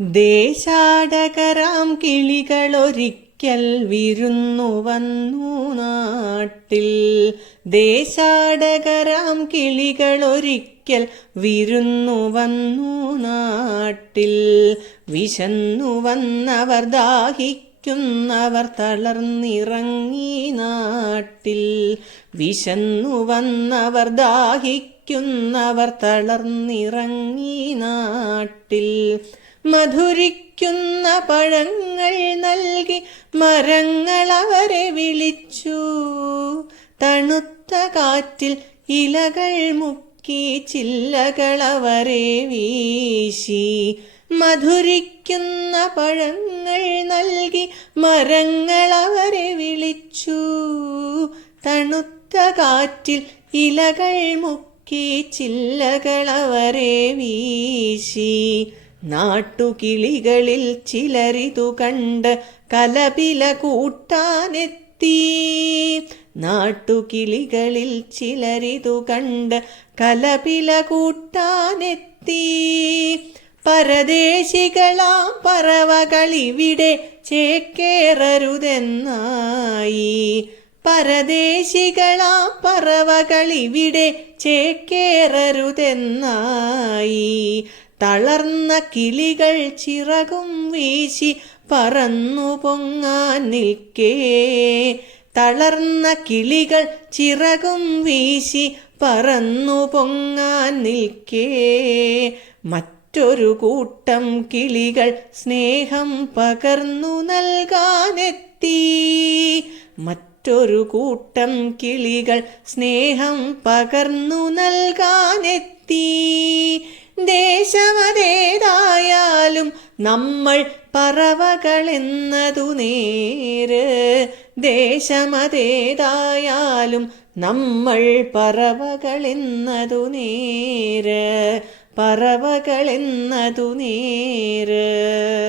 ദേശാടകരാം കിളികളൊരിക്കൽ വിരുന്നു വന്നു നാട്ടിൽ. ദേശാടകരാം കിളികളൊരിക്കൽ വിരുന്നു വന്നു നാട്ടിൽ. വിശന്നു വന്നവർ ദാഹിക്കുന്നവർ തളർന്നിറങ്ങി നാട്ടിൽ. വിശന്നു വന്നവർ ദാഹിക്കുന്നവർ തളർന്നിറങ്ങി നാട്ടിൽ. മധുരിക്കുന്ന പഴങ്ങൾ നൽകി മരങ്ങൾ അവരെ വിളിച്ചു. തണുത്ത കാറ്റിൽ ഇലകൾ മുക്കി ചില്ലകൾ അവരെ വീശി. മധുരിക്കുന്ന പഴങ്ങൾ നൽകി മരങ്ങൾ അവരെ വിളിച്ചു. തണുത്ത കാറ്റിൽ ഇലകൾ മുക്കി ചില്ലകൾ അവരെ വീശി. നാട്ടുകിളികളിൽ ചിലരിതു കണ്ട് കലപില കൂട്ടാനെത്തി. നാട്ടുകിളികളിൽ ചിലരിതു കണ്ട് കലപില കൂട്ടാനെത്തി. പരദേശികളാം പറവകളിവിടെ ചേക്കേറരുതെന്നായി. പരദേശികളാം പറവകളിവിടെ ചേക്കേറരുതെന്നായി. തളർന്ന കിളികൾ ചിറകും വീശി പറന്നു പൊങ്ങാൻ നിൽക്കേ. തളർന്ന കിളികൾ ചിറകും വീശി പറന്നു പൊങ്ങാൻ നിൽക്കേ. മറ്റൊരു കൂട്ടം കിളികൾ സ്നേഹം പകർന്നു നൽകാനെത്തി. മറ്റൊരു കൂട്ടം കിളികൾ സ്നേഹം പകർന്നു നൽകാനെത്തി. ദേശമതേതായാലും നമ്മൾ പറവകളെന്നതു നേര്. ദേശമതേതായാലും നമ്മൾ പറവകളെന്നതു നേര്. പറവകളെന്നതു നേര്.